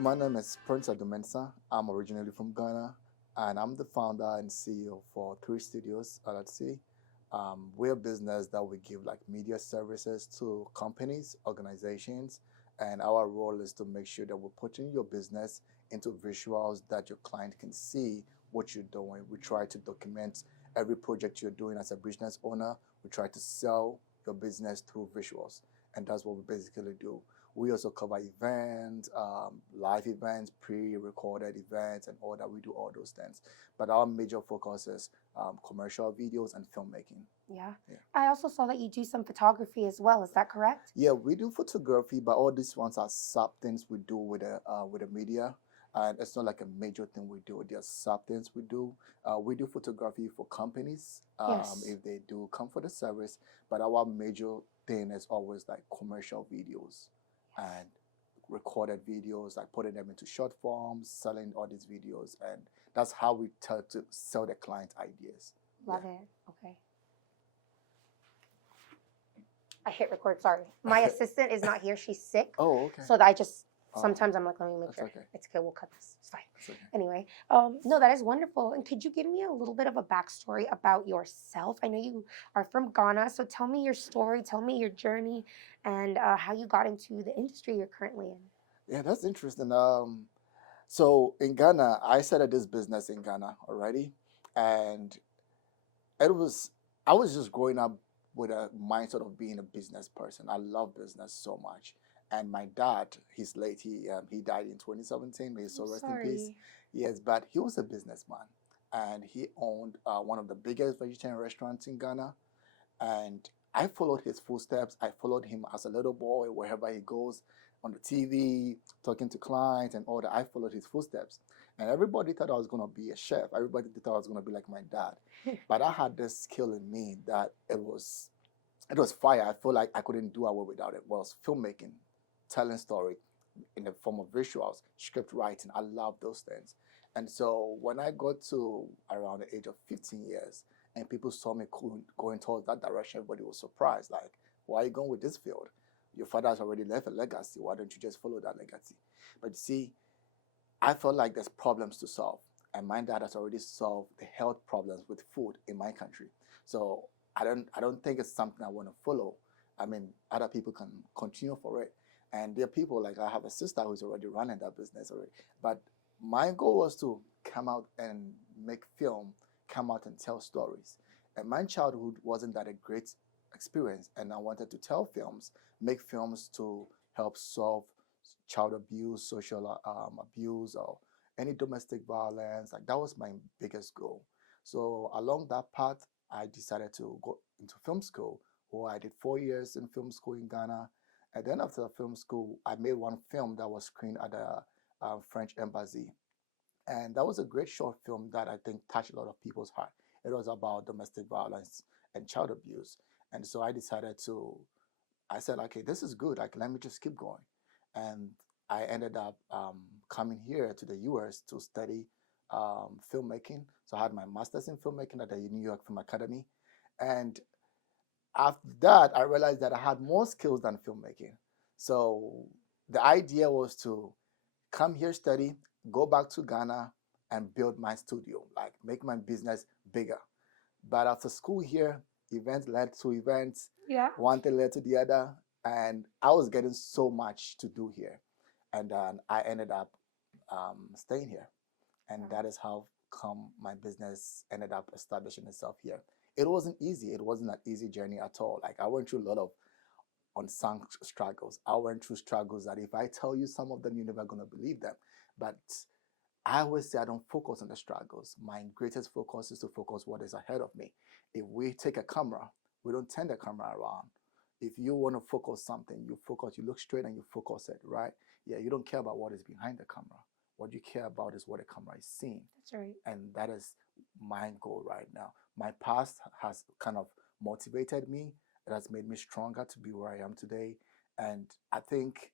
My name is Prince Adu Mensah. I'm originally from Ghana, and I'm the founder and CEO for Three Studios LLC. We're a business that we give like media services to companies, organizations, and our role is to make sure that we're putting your business into visuals that your client can see what you're doing. We try to document every project you're doing as a business owner. We try to sell your business through visuals, and that's what we basically do. We also cover events, live events, pre-recorded events, and all that. We do all those things. But our major focus is commercial videos and filmmaking. Yeah. Yeah. I also saw that you do some photography as well. Is that correct? Yeah, we do photography, but all these ones are sub things we do with the media. And it's not like a major thing we do. There are sub things we do. We do photography for companies Yes. if they do come for the service. But our major thing is always like commercial videos and recorded videos, like putting them into short forms, selling all these videos, and that's how we try to sell the client ideas. Love it. Okay. I hit record. Sorry. My assistant is not here. She's sick. Oh, okay. So that I just Oh, sometimes I'm like, let me make that's sure. okay. It's okay. We'll cut this. It's fine. That's okay. Anyway, no, that is wonderful. And could you give me a little bit of a backstory about yourself? I know you are from Ghana, so tell me your story, tell me your journey, and how you got into the industry you're currently in. Yeah, that's interesting. So in Ghana, I started this business in Ghana already, and it was I was just growing up with a mindset of being a business person. I love business so much. And my dad, he's late. He died in 2017. May his soul I'm rest in peace. sorry. Yes, but he was a businessman, and he owned one of the biggest vegetarian restaurants in Ghana. And I followed his footsteps. I followed him as a little boy wherever he goes on the TV, talking to clients and all that. I followed his footsteps. And everybody thought I was going to be a chef. Everybody thought I was going to be like my dad. But I had this skill in me that it was fire. I feel like I couldn't do away without it. Was filmmaking, telling story in the form of visuals, script writing. I love those things. And so when I got to around the age of 15 years and people saw me going towards that direction, everybody was surprised. Like, why are you going with this field? Your father has already left a legacy. Why don't you just follow that legacy? But you see, I felt like there's problems to solve. And my dad has already solved the health problems with food in my country. So I don't think it's something I want to follow. I mean, other people can continue for it. And there are people like I have a sister who's already running that business already. But my goal was to come out and make film, come out and tell stories. And my childhood wasn't that a great experience. And I wanted to tell films, make films to help solve child abuse, social abuse, or any domestic violence. Like that was my biggest goal. So along that path, I decided to go into film school, where I did 4 years in film school in Ghana. And then after the film school, I made one film that was screened at the French embassy. And that was a great short film that I think touched a lot of people's heart. It was about domestic violence and child abuse. And so I said, okay, this is good. Like, let me just keep going. And I ended up coming here to the US to study filmmaking. So I had my master's in filmmaking at the New York Film Academy. And after that, I realized that I had more skills than filmmaking. So the idea was to come here, study, go back to Ghana, and build my studio, like make my business bigger. But after school here, events led to events, Yeah. one thing led to the other, and I was getting so much to do here. And then I ended up staying here. And that is how come my business ended up establishing itself here. It wasn't easy. It wasn't an easy journey at all. Like I went through a lot of unsung struggles. I went through struggles that if I tell you some of them, you're never gonna believe them. But I always say I don't focus on the struggles. My greatest focus is to focus what is ahead of me. If we take a camera, we don't turn the camera around. If you want to focus something, you focus, you look straight and you focus it, right? Yeah, you don't care about what is behind the camera. What you care about is what the camera is seeing. That's right. And that is my goal right now. My past has kind of motivated me. It has made me stronger to be where I am today. And I think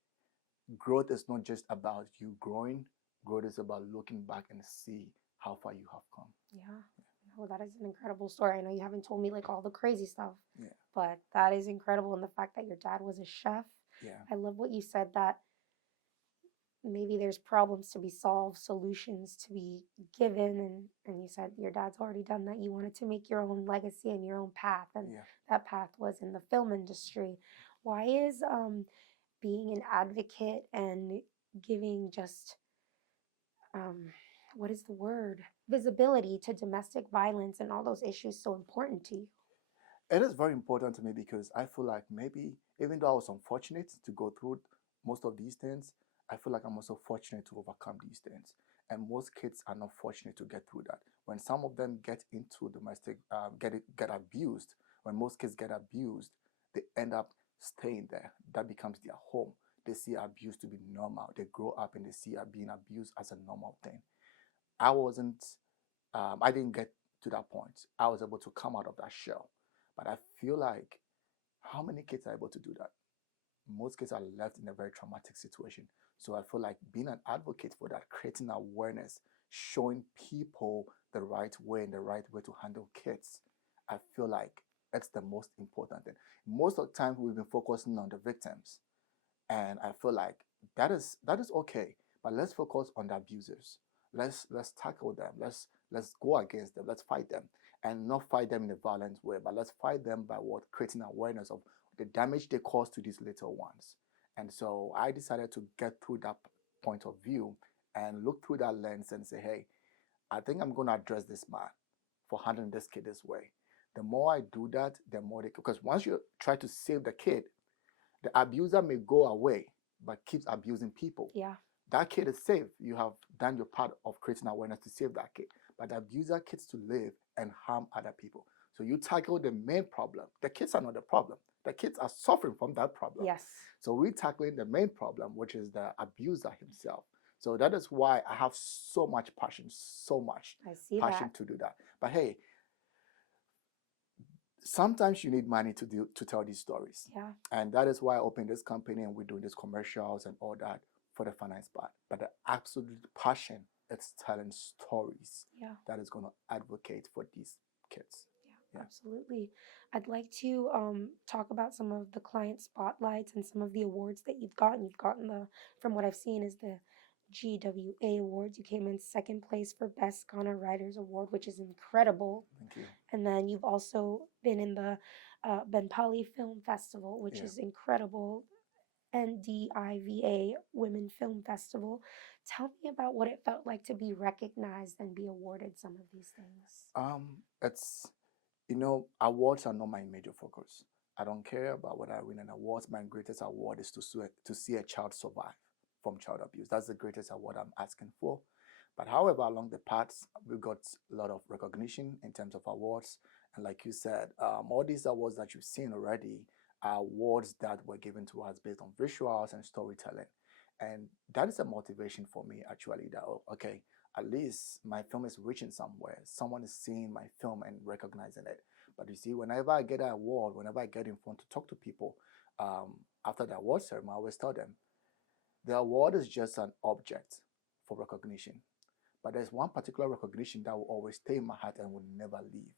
growth is not just about you growing. Growth is about looking back and see how far you have come. Yeah. No, that is an incredible story. I know you haven't told me like all the crazy stuff, Yeah. but that is incredible. And the fact that your dad was a chef. Yeah. I love what you said that maybe there's problems to be solved, solutions to be given, and you said your dad's already done that. You wanted to make your own legacy and your own path, and Yeah. that path was in the film industry. Why is being an advocate and giving just um, what is the word, visibility to domestic violence and all those issues so important to you? It is very important to me because I feel like maybe even though I was unfortunate to go through most of these things, I feel like I'm also fortunate to overcome these things. And most kids are not fortunate to get through that. When some of them get into domestic, get abused. When most kids get abused, they end up staying there. That becomes their home. They see abuse to be normal. They grow up and they see being abused as a normal thing. I wasn't I didn't get to that point. I was able to come out of that shell. But I feel like how many kids are able to do that? Most kids are left in a very traumatic situation. So I feel like being an advocate for that, creating awareness, showing people the right way and the right way to handle kids, I feel like that's the most important thing. Most of the time we've been focusing on the victims. And I feel like that is okay, but let's focus on the abusers. Let's tackle them. Let's go against them. Let's fight them, and not fight them in a violent way, but let's fight them by what creating awareness of the damage they cause to these little ones. And so I decided to get through that point of view and look through that lens and say, hey, I think I'm going to address this man for handling this kid this way. The more I do that, the more they, because once you try to save the kid, the abuser may go away, but keeps abusing people. Yeah. That kid is safe. You have done your part of creating awareness to save that kid. But the abuser gets to live and harm other people. So you tackle the main problem. The kids are not the problem. The kids are suffering from that problem. Yes. So we're tackling the main problem, which is the abuser himself. So that is why I have so much passion, so much I see passion that. to do that. But hey, sometimes you need money to tell these stories. Yeah. And that is why I opened this company and we're doing these commercials and all that for the finance part. But the absolute passion is telling stories Yeah. that is going to advocate for these kids. Yeah, absolutely. I'd like to talk about some of the client spotlights and some of the awards that you've gotten. You've gotten the, from what I've seen, is the GWA Awards. You came in second place for Best Ghana Writers Award, which is incredible. Thank you. And then you've also been in the Benpali Film Festival, which Yeah. is incredible. NDIVA Women Film Festival. Tell me about what it felt like to be recognized and be awarded some of these things. It's, awards are not my major focus. I don't care about whether I win an award. My greatest award is to see a child survive from child abuse. That's the greatest award I'm asking for. But however, along the paths, we got a lot of recognition in terms of awards. And like you said, all these awards that you've seen already are awards that were given to us based on visuals and storytelling. And that is a motivation for me, actually, that, oh, okay, at least my film is reaching somewhere. Someone is seeing my film and recognizing it. But you see, whenever I get an award, whenever I get in front to talk to people, after the award ceremony, I always tell them, the award is just an object for recognition. But there's one particular recognition that will always stay in my heart and will never leave.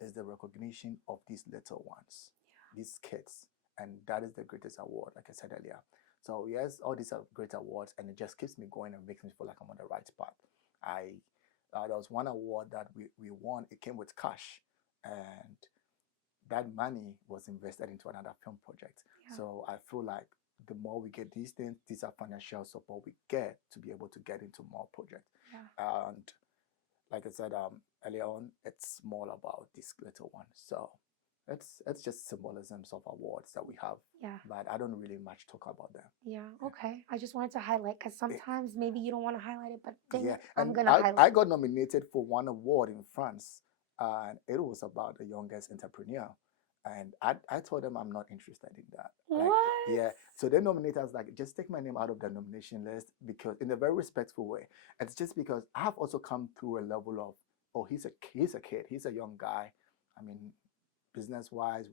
Is the recognition of these little ones, these kids. And that is the greatest award, like I said earlier. So yes, all these are great awards, and it just keeps me going and makes me feel like I'm on the right path. There was one award that we won. It came with cash, and that money was invested into another film project. Yeah. So I feel like the more we get these things, these are financial support we get to be able to get into more projects. Yeah. And like I said earlier on, it's more about this little one. So it's just symbolisms of awards that we have. Yeah. But I don't really much talk about them. Yeah. Okay. I just wanted to highlight because sometimes maybe you don't want to highlight it, but dang Yeah, it, I'm and gonna I highlight. got nominated for one award in France, and it was about the youngest entrepreneur. And I told them I'm not interested in that. Like, What? yeah. So they nominated us like, just take my name out of the nomination list because in a very respectful way. It's just because I have also come through a level of, oh, he's a kid, he's a young guy. I mean, business wise,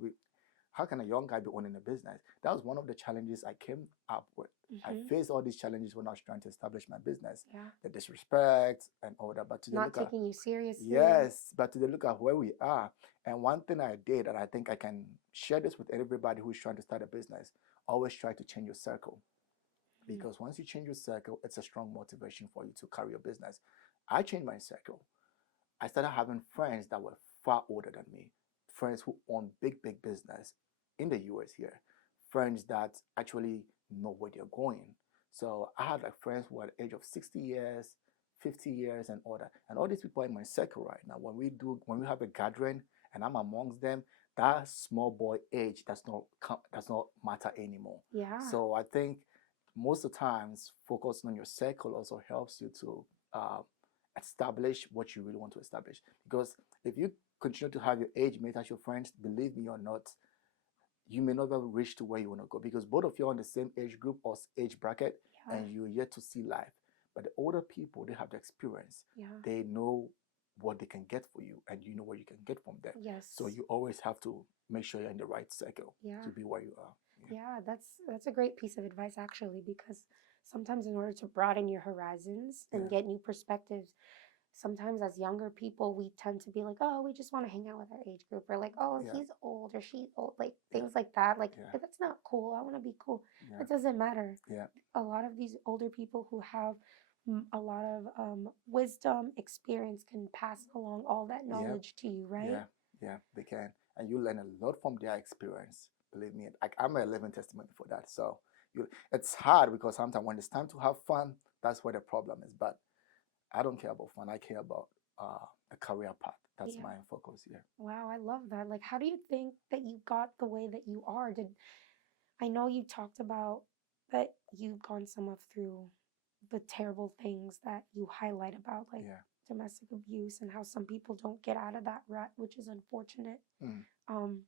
how can a young guy be owning a business? That was one of the challenges I came up with. I faced all these challenges when I was trying to establish my business. Yeah. The disrespect and all that. But to Not look at, taking you seriously. yes, but to look at where we are. And one thing I did, and I think I can share this with everybody who's trying to start a business, always try to change your circle. because once you change your circle, it's a strong motivation for you to carry your business. I changed my circle. I started having friends that were far older than me, friends who own big business in the US here, friends that actually know where they're going. So I had like friends who are at the age of 60 years, 50 years, and all that. And all these people are in my circle right now. When we have a gathering and I'm amongst them, that small boy age does not matter anymore. Yeah. So I think most of the times focusing on your circle also helps you to uh, establish what you really want to establish. Because if you continue to have your age mate as your friends, believe me or not, you may never reach to where you want to go because both of you are in the same age group or age bracket Yeah. and you're yet to see life. But the older people, they have the experience. Yeah. They know what they can get for you and you know what you can get from them. Yes. So you always have to make sure you're in the right circle Yeah. to be where you are. Yeah, that's a great piece of advice actually, because sometimes in order to broaden your horizons and Yeah. get new perspectives, sometimes as younger people we tend to be like, oh, we just want to hang out with our age group, or like, oh, Yeah. he's old or she's old, like Yeah. things like that. Like, Yeah. that's not cool. I want to be cool. Yeah. It doesn't matter. Yeah. A lot of these older people who have a lot of wisdom, experience can pass along all that Yeah. knowledge to you, right? Yeah. Yeah. They can. And you learn a lot from their experience. Believe me. Like I'm a living testimony for that. So it's hard because sometimes when it's time to have fun, that's where the problem is. But I don't care about fun. I care about a career path. That's Yeah. my focus here. Wow, I love that. Like, how do you think that you got the way that you are? I know you talked about that you've gone some of through the terrible things that you highlight about, like Yeah. domestic abuse, and how some people don't get out of that rut, which is unfortunate. Mm. Um,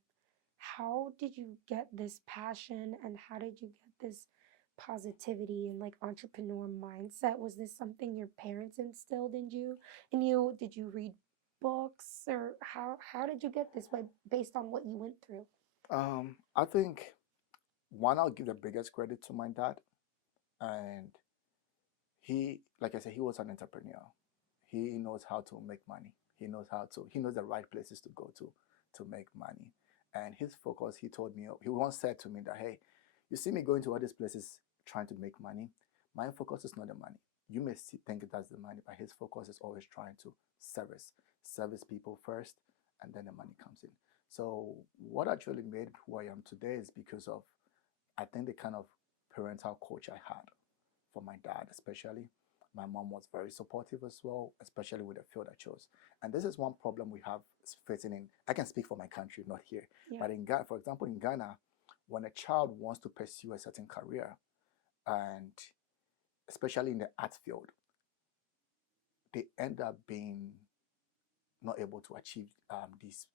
how did you get this passion, and how did you get this positivity and like entrepreneur mindset? Was this something your parents instilled in you? Did you read books, or how did you get this way based on what you went through? I think one, I'll give the biggest credit to my dad, and he, like I said, he was an entrepreneur. He knows how to make money. He knows the right places to go to make money. And his focus, he once said to me that, hey, you see me going to all these places trying to make money. My focus is not the money. You may think that's the money, but his focus is always trying to service people first, and then the money comes in. So what actually made who I am today is because of, I think, the kind of parental coach I had for my dad, especially. My mom was very supportive as well, especially with the field I chose. And this is one problem we have facing in, I can speak for my country, not here. Yeah. But in Ghana, for example, in Ghana, when a child wants to pursue a certain career, and especially in the art field, they end up being not able to achieve this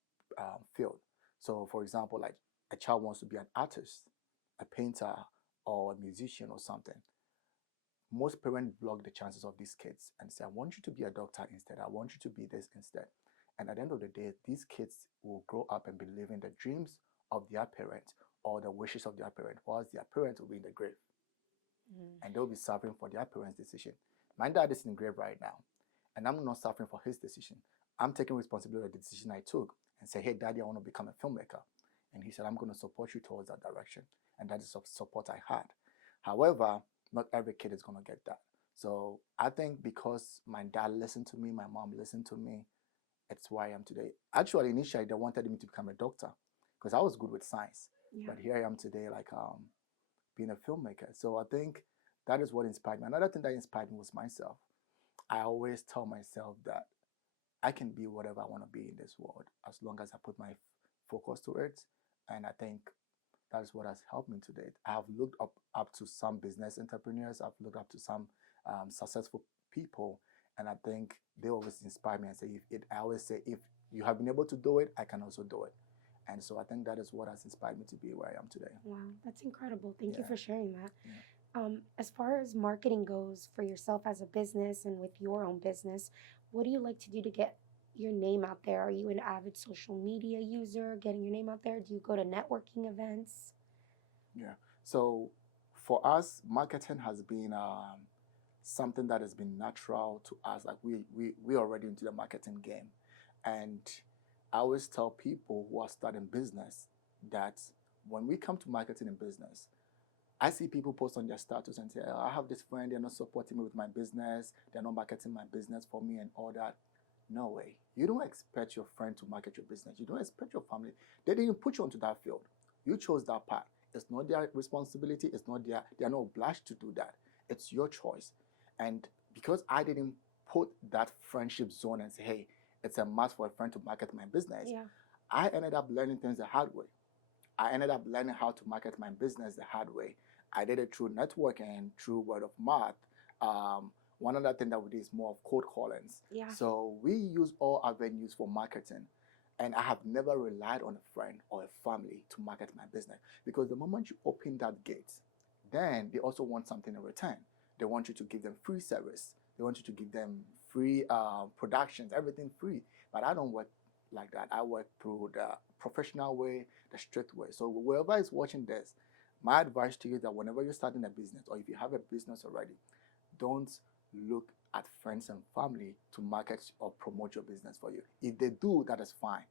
field. So, for example, like a child wants to be an artist, a painter, or a musician or something. Most parents block the chances of these kids and say, I want you to be a doctor instead. I want you to be this instead. And at the end of the day, these kids will grow up and be living the dreams of their parents or the wishes of their parents, whilst their parents will be in the grave. And they'll be suffering for their parents' decision. My dad is in the grave right now, and I'm not suffering for his decision. I'm taking responsibility of the decision I took and say, hey, daddy, I want to become a filmmaker. And he said, I'm going to support you towards that direction. And that is the support I had. However, not every kid is going to get that. So I think because my dad listened to me, my mom listened to me, it's why I am today. Actually, initially, they wanted me to become a doctor because I was good with science. Yeah. But here I am today, like being a filmmaker. So I think that is what inspired me. Another thing that inspired me was myself. I always tell myself that I can be whatever I want to be in this world as long as I put my focus to it. And I think that is what has helped me to date. I have looked up to some business entrepreneurs. I've looked up to some successful people, and I think they always inspire me and say, I always say, if you have been able to do it, I can also do it. And so I think that is what has inspired me to be where I am today. Wow, that's incredible. Thank you Yeah. for sharing that. Yeah. As far as marketing goes for yourself as a business and with your own business, what do you like to do to get your name out there? Are you an avid social media user, getting your name out there? Do you go to networking events? Yeah. So for us, marketing has been something that has been natural to us. Like we already into the marketing game, and I always tell people who are starting business that when we come to marketing in business, I see people post on their status and say, oh, I have this friend, they're not supporting me with my business, they're not marketing my business for me and all that. No way. You don't expect your friend to market your business. You don't expect your family. They didn't put you onto that field. You chose that path. It's not their responsibility. It's not they're not obliged to do that. It's your choice. And because I didn't put that friendship zone and say, hey, it's a must for a friend to market my business, Yeah. I ended up learning things the hard way. I ended up learning how to market my business the hard way. I did it through networking, through word of mouth. One other thing that we do is more of cold callings. Yeah. So we use all avenues for marketing. And I have never relied on a friend or a family to market my business. Because the moment you open that gate, then they also want something in return. They want you to give them free service. They want you to give them free productions, everything free. But I don't work like that. I work through the professional way, the strict way. So whoever is watching this, my advice to you is that whenever you're starting a business or if you have a business already, don't look at friends and family to market or promote your business for you. If they do, that is fine,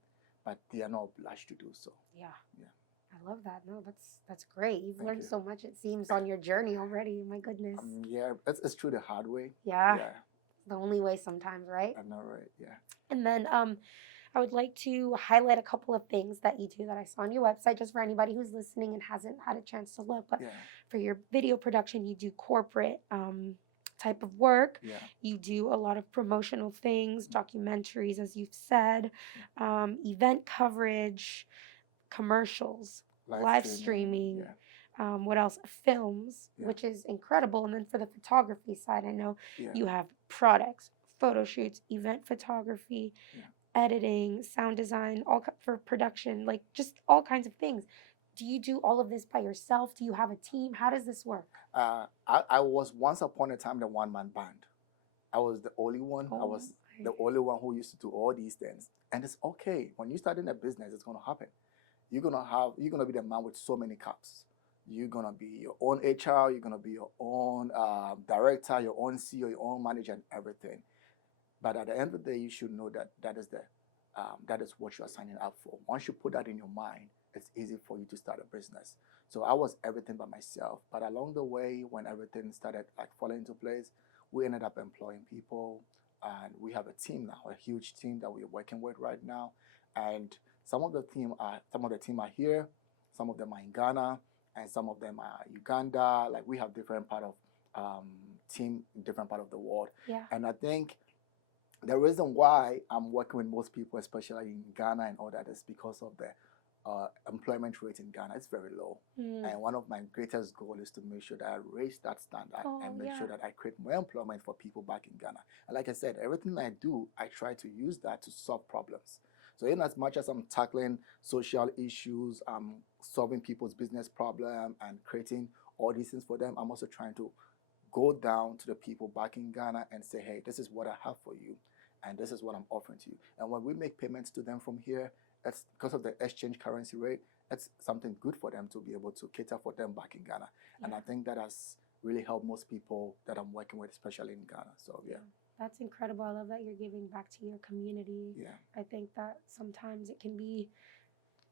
but they are not obliged to do so. Yeah. Yeah. I love that. No, that's great. You've Thank learned you. so much, it seems, on your journey already. My goodness. Yeah, it's true the hard way. Yeah. Yeah, The only way sometimes, right? I know, right? Yeah. And then I would like to highlight a couple of things that you do that I saw on your website, just for anybody who's listening and hasn't had a chance to look. But Yeah. for your video production, you do corporate type of work. Yeah. You do a lot of promotional things, documentaries, as you've said, event coverage, commercials, live streaming. Yeah. What else? Films, Yeah. which is incredible. And then for the photography side, I know Yeah. you have products, photo shoots, event photography, Yeah. editing, sound design, for production, like just all kinds of things. Do you do all of this by yourself? Do you have a team? How does this work? I was once upon a time the one-man band. I was the only one. I was the only one who used to do all these things. And it's okay. When you start in a business, it's gonna happen. You're gonna be the man with so many caps. You're gonna be your own HR. You're gonna be your own director, your own CEO, your own manager, and everything. But at the end of the day, you should know that that is what you are signing up for. Once you put that in your mind, it's easy for you to start a business. So I was everything by myself. But along the way, when everything started like falling into place, we ended up employing people, and we have a team now, a huge team that we're working with right now. And some of the team are here, some of them are in Ghana, and some of them are Uganda. Like we have different part of team in different part of the world. Yeah. And I think the reason why I'm working with most people, especially in Ghana and all that, is because of the employment rate in Ghana. It's very low. And one of my greatest goals is to make sure that I raise that standard and make sure that I create more employment for people back in Ghana. And like I said, everything I do, I try to use that to solve problems. So in as much as I'm tackling social issues, I'm solving people's business problem and creating all these things for them, I'm also trying to go down to the people back in Ghana and say, hey, this is what I have for you, and this is what I'm offering to you. And when we make payments to them from here, it's because of the exchange currency rate, it's something good for them to be able to cater for them back in Ghana. Yeah. And I think that has really helped most people that I'm working with, especially in Ghana. So yeah. That's incredible. I love that you're giving back to your community. Yeah. I think that sometimes it can be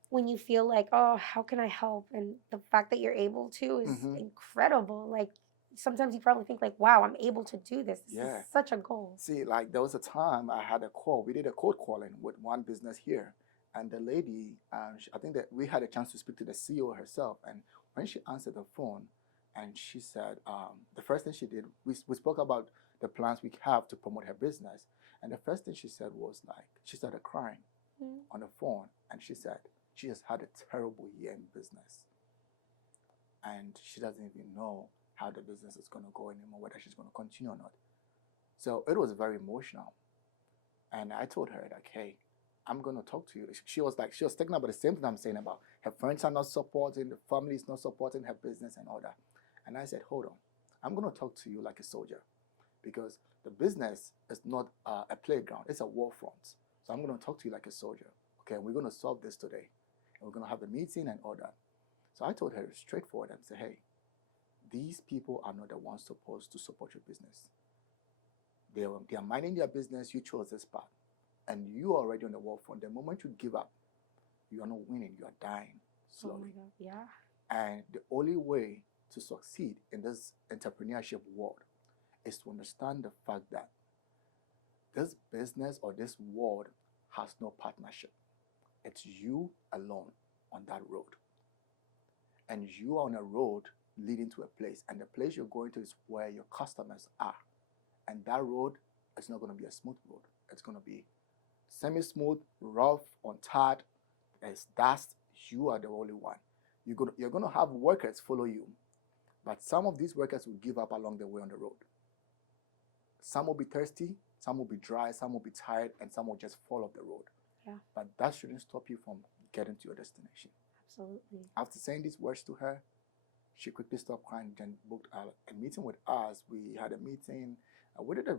when you feel like, oh, how can I help? And the fact that you're able to is incredible. Like sometimes you probably think like, wow, I'm able to do this. This is such a goal. See, like there was a time I had a call. We did a cold calling with one business here. And the lady, I think that we had a chance to speak to the CEO herself. And when she answered the phone, and she said, the first thing she did, we spoke about the plans we have to promote her business. And the first thing she said was like, she started crying on the phone. And she said, she has had a terrible year in business. And she doesn't even know how the business is going to go anymore, whether she's going to continue or not. So it was very emotional. And I told her, like, hey, I'm going to talk to you. She was thinking about the same thing I'm saying about her friends are not supporting, the family is not supporting her business and all that. And I said, hold on, I'm going to talk to you like a soldier, because the business is not a playground, it's a war front. So I'm going to talk to you like a soldier. Okay, we're going to solve this today. And we're going to have a meeting and all that. So I told her straightforward and said, hey, these people are not the ones supposed to support your business. They are minding their business, you chose this path. And you are already on the war front. The moment you give up, you are not winning, you are dying slowly. Oh my God. Yeah. And the only way to succeed in this entrepreneurship world is to understand the fact that this business or this world has no partnership. It's you alone on that road. And you are on a road leading to a place. And the place you're going to is where your customers are. And that road is not going to be a smooth road. It's going to be semi-smooth, rough, untarred. There's dust. You are the only one. You're going to have workers follow you. But some of these workers will give up along the way on the road. Some will be thirsty, some will be dry, some will be tired, and some will just fall off the road. Yeah. But that shouldn't stop you from getting to your destination. Absolutely. After saying these words to her, she quickly stopped crying and booked a meeting with us. We had a meeting. We did a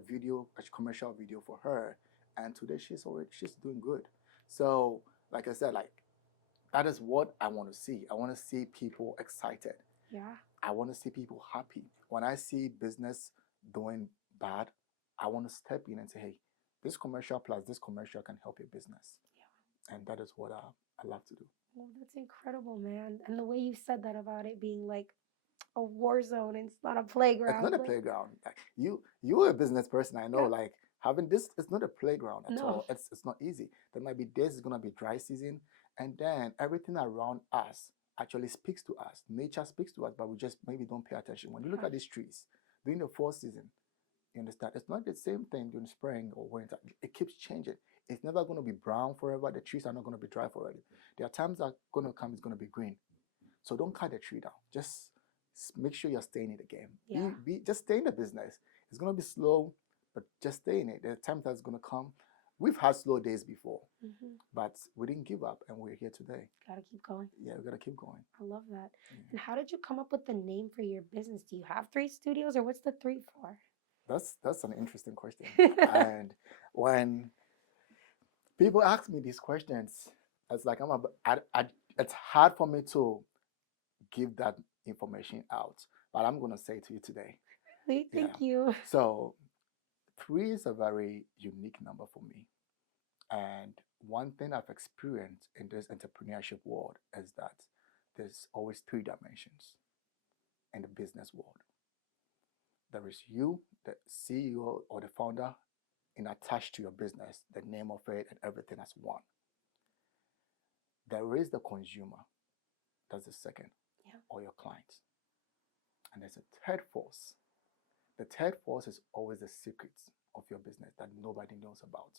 commercial video for her, and today she's doing good. So, like I said, that is what I want to see. I want to see people excited. Yeah. I want to see people happy. When I see business doing bad, I want to step in and say, hey, this commercial plus this commercial can help your business. Yeah. And that is what I love to do. Well, that's incredible, man. And the way you said that about it being like a war zone and it's not a playground. It's not a playground. You're a business person, I know. Yeah. Having this, it's not a playground at No. all. It's not easy. There might be days it's gonna be dry season, and then everything around us actually speaks to us. Nature speaks to us, but we just maybe don't pay attention. When you look at these trees during the fall season, you understand it's not the same thing during spring or winter. It keeps changing. It's never going to be brown forever. The trees are not going to be dry forever. There are times that are going to come, it's going to be green. So don't cut the tree down. Just make sure you're staying in the game. Yeah. Just stay in the business. It's going to be slow, but just stay in it. There are times that's going to come. We've had slow days before, but we didn't give up, and we're here today. Gotta keep going. Yeah, we gotta keep going. I love that. Yeah. And how did you come up with the name for your business? Do you have 3 studios, or what's the 3 for? That's an interesting question. And when people ask me these questions, it's like it's hard for me to give that information out, but I'm gonna say it to you today. Thank you. So 3 is a very unique number for me. And one thing I've experienced in this entrepreneurship world is that there's always 3 dimensions in the business world. There is you, the CEO or the founder, and attached to your business, the name of it and everything as one. There is the consumer, that's the second, or your client. And there's a third force. The third force is always the secrets of your business that nobody knows about.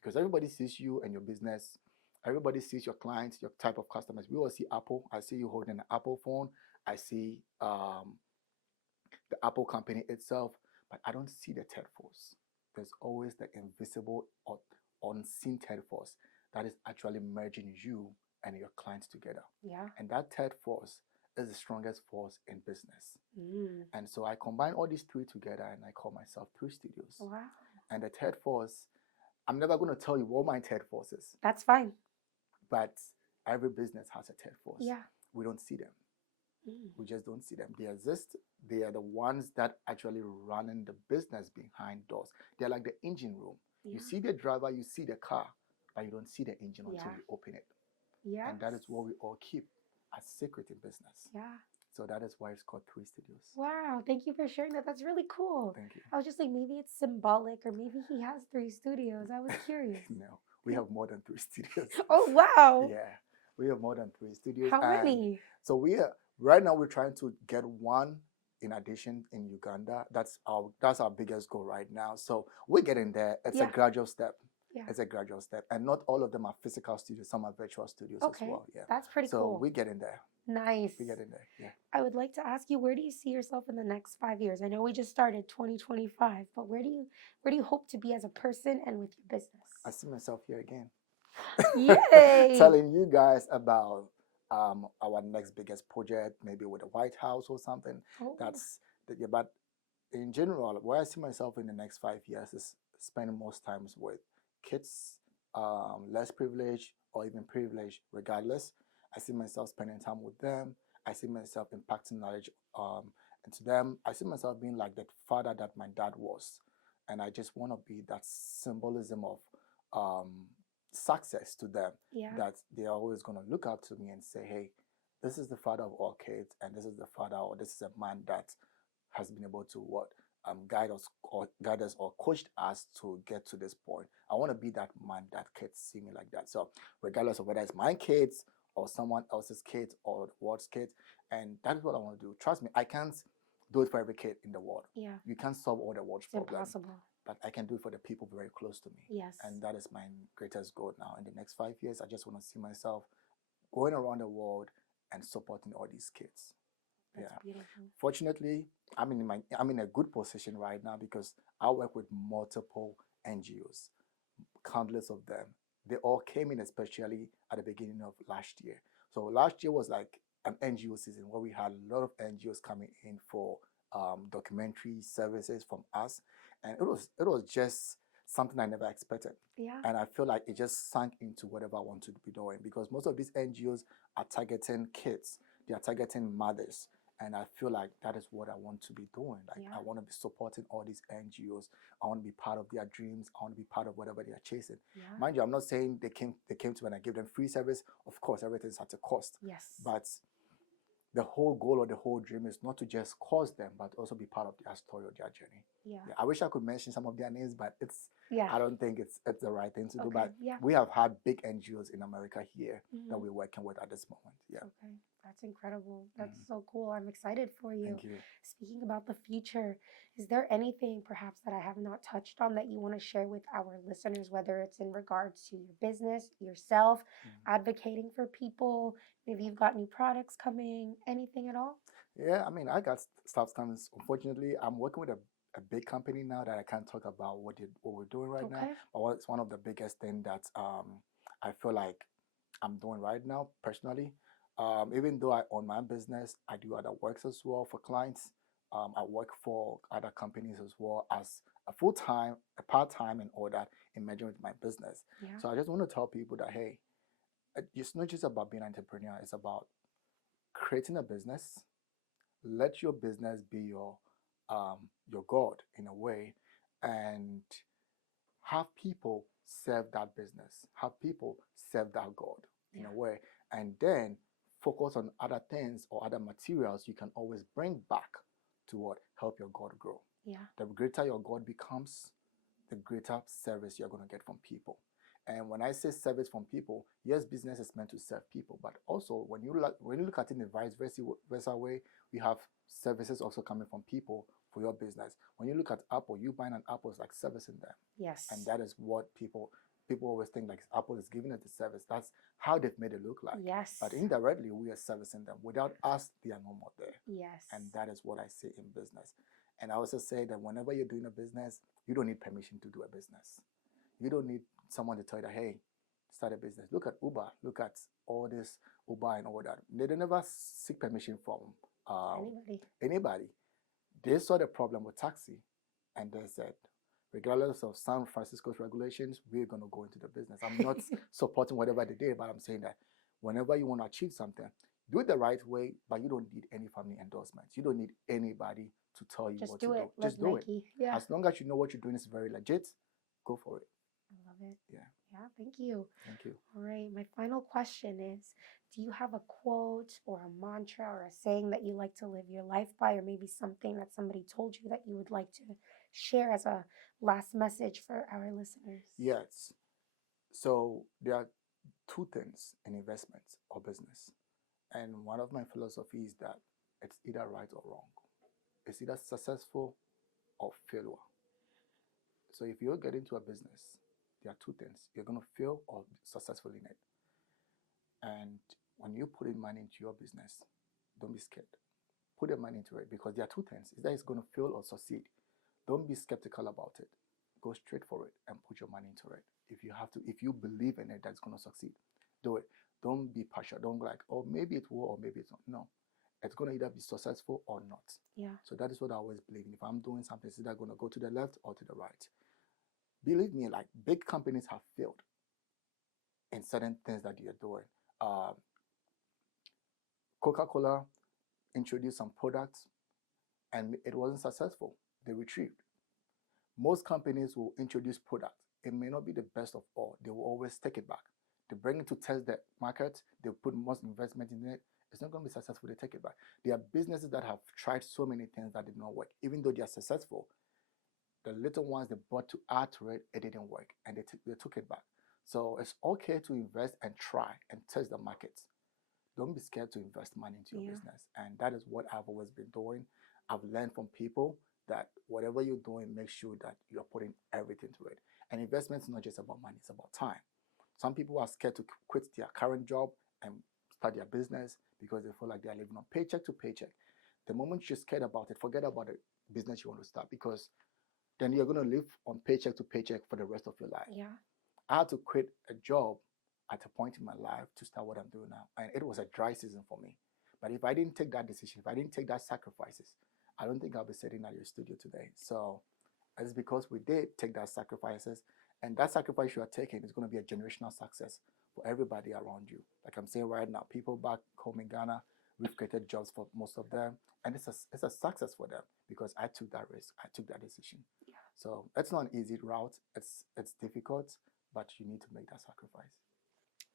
Because everybody sees you and your business. Everybody sees your clients, your type of customers. We all see Apple. I see you holding an Apple phone. I see the Apple company itself, but I don't see the third force. There's always the invisible or unseen third force that is actually merging you and your clients together. Yeah. And that third force is the strongest force in business. And so I combine all these 3 together and I call myself 3 Studios. Wow. And the third force, I'm never going to tell you what my third force is. That's fine. But every business has a third force. Yeah. We don't see them. We just don't see them. They exist. They are the ones that actually running the business behind doors. They're like the engine room. Yeah. You see the driver, you see the car, but you don't see the engine until you open it. Yeah. And that is what we all keep as secret in business. Yeah. So that is why it's called 3 Studios. Wow. Thank you for sharing that. That's really cool. Thank you. I was just like, maybe it's symbolic or maybe he has 3 studios. I was curious. No, we have more than 3 studios. Oh, wow. Yeah. We have more than 3 studios. How many? So right now we're trying to get one in addition in Uganda. That's our biggest goal right now. So we're getting there. It's a gradual step. Yeah. It's a gradual step. And not all of them are physical studios. Some are virtual studios as well. Yeah. That's pretty cool. So we're getting there. Nice. We're getting there. Yeah. I would like to ask you, where do you see yourself in the next 5 years? I know we just started 2025, but where do you hope to be as a person and with your business? I see myself here again. Yay! Telling you guys about our next biggest project, maybe with the White House or something. But in general, where I see myself in the next 5 years is spending most times with kids, less privileged or even privileged, regardless. I see myself spending time with them. I see myself impacting knowledge into them. I see myself being like that father that my dad was. And I just want to be that symbolism of success to them. Yeah. That they're always going to look up to me and say, hey, this is the father of all kids, and this is the father, or this is a man that has been able to what guide us or coached us to get to this point. I want to be that man that kids see me like that. So regardless of whether it's my kids or someone else's kids or the world's kids, and that is what I want to do. Trust me, I can't do it for every kid in the world. Yeah. You can't solve all the world's It's problems, impossible. but I can do it for the people very close to me. Yes. And that is my greatest goal now. In the next 5 years, I just want to see myself going around the world and supporting all these kids. That's Yeah. beautiful. Fortunately, I'm in a good position right now because I work with multiple NGOs, countless of them. They all came in, especially at the beginning of last year. So last year was like an NGO season where we had a lot of NGOs coming in for documentary services from us, and it was just something I never expected. Yeah. And I feel like it just sank into whatever I want to be doing because most of these NGOs are targeting kids, they are targeting mothers. And I feel like that is what I want to be doing. Like Yeah. I want to be supporting all these NGOs. I want to be part of their dreams. I want to be part of whatever they are chasing. Yeah. Mind you, I'm not saying they came to me and I give them free service. Of course, everything's at a cost. Yes. But the whole goal or the whole dream is not to just cause them, but also be part of their story or their journey. Yeah. Yeah, I wish I could mention some of their names, but Yeah. I don't think it's the right thing to do. Okay. But Yeah. we have had big NGOs in America here that Mhm. we're working with at this moment. Yeah. Okay. That's incredible. That's Mhm. so cool. I'm excited for you. Thank you. Speaking about the future, is there anything perhaps that I have not touched on that you want to share with our listeners, whether it's in regards to your business, yourself, advocating for people, maybe you've got new products coming, anything at all? Yeah, I mean, I got stuff coming. Unfortunately, I'm working with a big company now that I can't talk about what we're doing right now. Okay. But it's one of the biggest thing that I feel like I'm doing right now personally. Even though I own my business, I do other works as well for clients. I work for other companies as well as a full time, a part time, and all that in merging with my business. Yeah. So I just want to tell people that hey, it's not just about being an entrepreneur. It's about creating a business. Let your business be your god in a way, and have people serve that business, have people serve that god in Yeah. a way, and then focus on other things or other materials you can always bring back to what help your god grow. Yeah. The greater your god becomes, the greater service you're going to get from people. And when I say service from people, yes, business is meant to serve people, but also when you look at it in the vice versa way, we have services also coming from people for your business. When you look at Apple, you buying an Apple is like servicing them, Yes. and that is what people always think like Apple is giving it the service. That's how they've made it look like. Yes. But indirectly, we are servicing them. Without us, they are no more there. Yes. And that is what I say in business. And I also say that whenever you're doing a business, you don't need permission to do a business. You don't need someone to tell you that, hey, start a business. Look at Uber. Look at all this Uber and all that. They never seek permission from anybody. They saw the problem with taxi, and they said, regardless of San Francisco's regulations, we're going to go into the business. I'm not supporting whatever they did, but I'm saying that whenever you want to achieve something, do it the right way, but you don't need any family endorsements. You don't need anybody to tell you Just what do to it. do. Just do it. Yeah. As long as you know what you're doing is very legit, go for it. I love it. Yeah. Yeah. Thank you. Thank you. All right. My final question is, do you have a quote or a mantra or a saying that you like to live your life by, or maybe something that somebody told you that you would like to share as a last message for our listeners? Yes. So there are two things in investments or business. And one of my philosophies is that it's either right or wrong. It's either successful or failure. So if you get into a business, there are two things. You're going to fail or be successful in it. And when you put in money into your business, don't be scared. Put the money into it because there are two things. Either it's going to fail or succeed. Don't be skeptical about it. Go straight for it and put your money into it. If you have to, if you believe in it, that's going to succeed. Do it. Don't be partial. Don't go like, oh, maybe it will or maybe it's not. No. It's going to either be successful or not. Yeah. So that is what I always believe in. If I'm doing something, it's either going to go to the left or to the right. Believe me, like big companies have failed in certain things that you're doing. Coca-Cola introduced some products and it wasn't successful. They retrieved. Most companies will introduce products. It may not be the best of all. They will always take it back. They bring it to test the market. They put most investment in it. It's not going to be successful. They take it back. There are businesses that have tried so many things that did not work. Even though they are successful, the little ones they bought to add to it, it didn't work, and they took it back. So it's okay to invest and try and test the markets. Don't be scared to invest money into your business. And that is what I've always been doing. I've learned from people that whatever you're doing, make sure that you're putting everything to it. And investment is not just about money, it's about time. Some people are scared to quit their current job and start their business because they feel like they're living on paycheck to paycheck. The moment you're scared about it, forget about the business you want to start, because then you're going to live on paycheck to paycheck for the rest of your life. Yeah. I had to quit a job at a point in my life to start what I'm doing now. And it was a dry season for me. But if I didn't take that decision, if I didn't take that sacrifices, I don't think I'll be sitting at your studio today. So it's because we did take that sacrifices, and that sacrifice you are taking is going to be a generational success for everybody around you. Like I'm saying right now, people back home in Ghana, we've created jobs for most of them, and it's a success for them because I took that risk, I took that decision. Yeah. So it's not an easy route. It's difficult, but you need to make that sacrifice.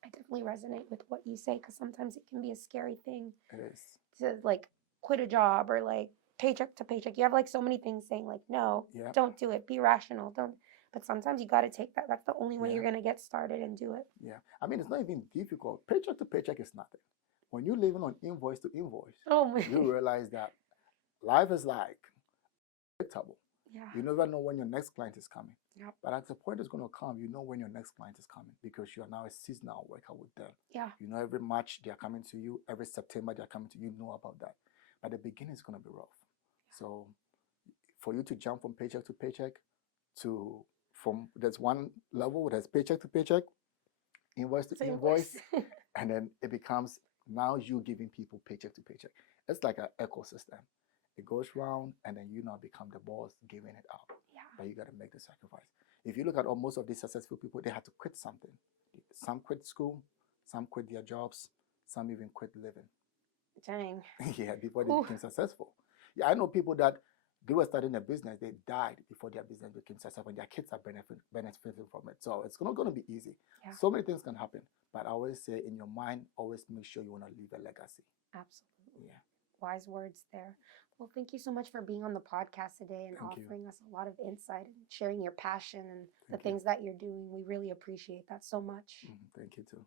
I definitely resonate with what you say, because sometimes it can be a scary thing It is. to like quit a job or like paycheck to paycheck. You have like so many things saying like, no, Yeah. don't do it. Be rational. Don't. But sometimes you got to take that. That's the only way Yeah. you're going to get started and do it. Yeah. I mean, it's not even difficult. Paycheck to paycheck is nothing. When you're living on invoice to invoice, Oh my. you realize that life is like predictable. Yeah. You never know when your next client is coming. Yep. But at the point it's going to come, you know when your next client is coming because you are now a seasonal worker with them. Yeah. You know every March they are coming to you, every September they are coming to you, know about that. But the beginning is going to be rough. So for you to jump from paycheck to paycheck to there's one level that's paycheck to paycheck, invoice to invoice, and then it becomes now you giving people paycheck to paycheck. It's like an ecosystem. It goes round, and then you now become the boss giving it out. Yeah. But you got to make the sacrifice. If you look at most of these successful people, they had to quit something. Some quit school, some quit their jobs, some even quit living. Dang. Yeah, before they became successful. Yeah, I know people that they were starting a business, they died before their business became successful, and their kids are benefiting from it. So it's not going to be easy. Yeah. So many things can happen. But I always say, in your mind, always make sure you want to leave a legacy. Absolutely. Yeah. Wise words there. Well, thank you so much for being on the podcast today and Thank offering us a lot of insight and sharing your passion and the Thank you. things that you're doing. We really appreciate that so much. Thank you too.